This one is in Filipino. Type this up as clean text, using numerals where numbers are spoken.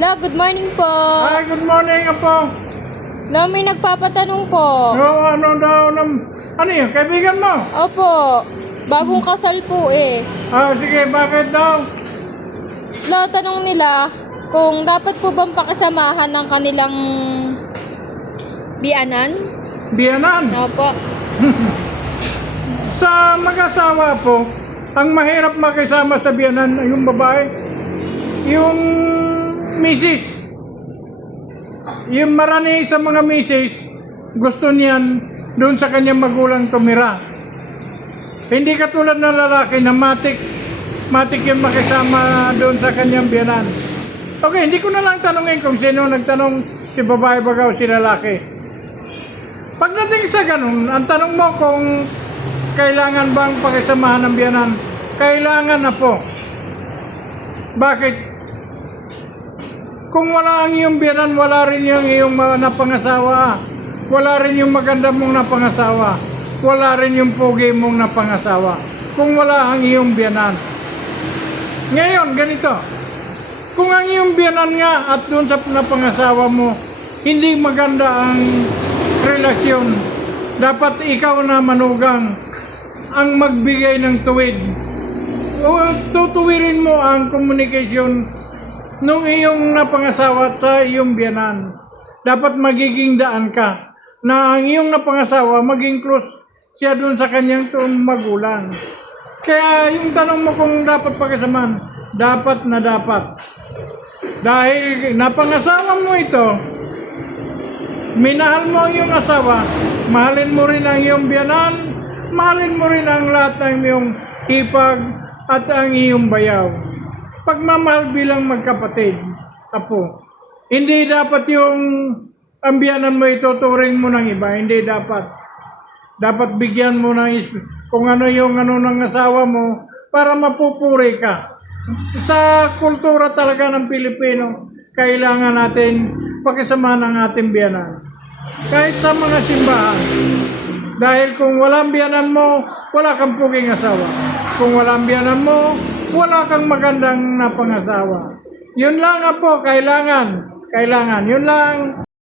La, good morning po. Ay, good morning, Apo. La, may nagpapatanong po. Ano daw, ano yun, kaibigan mo? Opo, bagong kasal po eh. Sige, bakit daw? La, tanong nila kung dapat po bang pakisamahan ng kanilang biyanan? Biyanan. Opo. Sa mag-asawa po, ang mahirap makisama sa biyanan, yung babae, yung misis. Yung marami sa mga misis, gusto niyan doon sa kanyang magulang tumira. Hindi katulad ng lalaki na matik yung makisama doon sa kanyang biyanan. Okay, hindi ko na lang tanungin kung sino nagtanong, si babae ba o si lalaki. Pagdating sa ganun, ang tanong mo kung kailangan bang pakisamahan ng biyanan, kailangan na po. Bakit? Kung wala ang iyong biyanan, wala rin yung iyong napangasawa. Wala rin yung maganda mong napangasawa. Wala rin yung pogi mong napangasawa. Kung wala ang iyong biyanan. Ngayon, ganito. Kung ang iyong biyanan nga at doon sa napangasawa mo, hindi maganda ang relasyon, dapat ikaw na manugang ang magbigay ng tuwid. O tutuwirin mo ang komunikasyon nung iyong napangasawa sa iyong biyanan. Dapat magiging daan ka na ang iyong napangasawa maging close siya dun sa kanyang magulang. Kaya yung tanong mo kung dapat pakisamahan, dapat na dapat. Dahil napangasawa mo ito, minahal mo ang iyong asawa, mahalin mo rin ang iyong biyanan, mahalin mo rin ang lahat ng iyong ipag at ang iyong bayaw. Pagmamahal bilang magkapatid, Apo. Hindi dapat yung ambiyanan mo ituturing mo ng iba, hindi dapat. Dapat bigyan mo ng kung ano yung ng asawa mo para mapupuri ka. Sa kultura talaga ng Pilipino, kailangan natin pakisama ng ating biyanan. Kahit sa mga simbahan. Dahil kung walang biyanan mo, wala kang puging asawa. Kung walang biyanan mo, wala kang magandang napangasawa. Yun lang po, kailangan. Yun lang.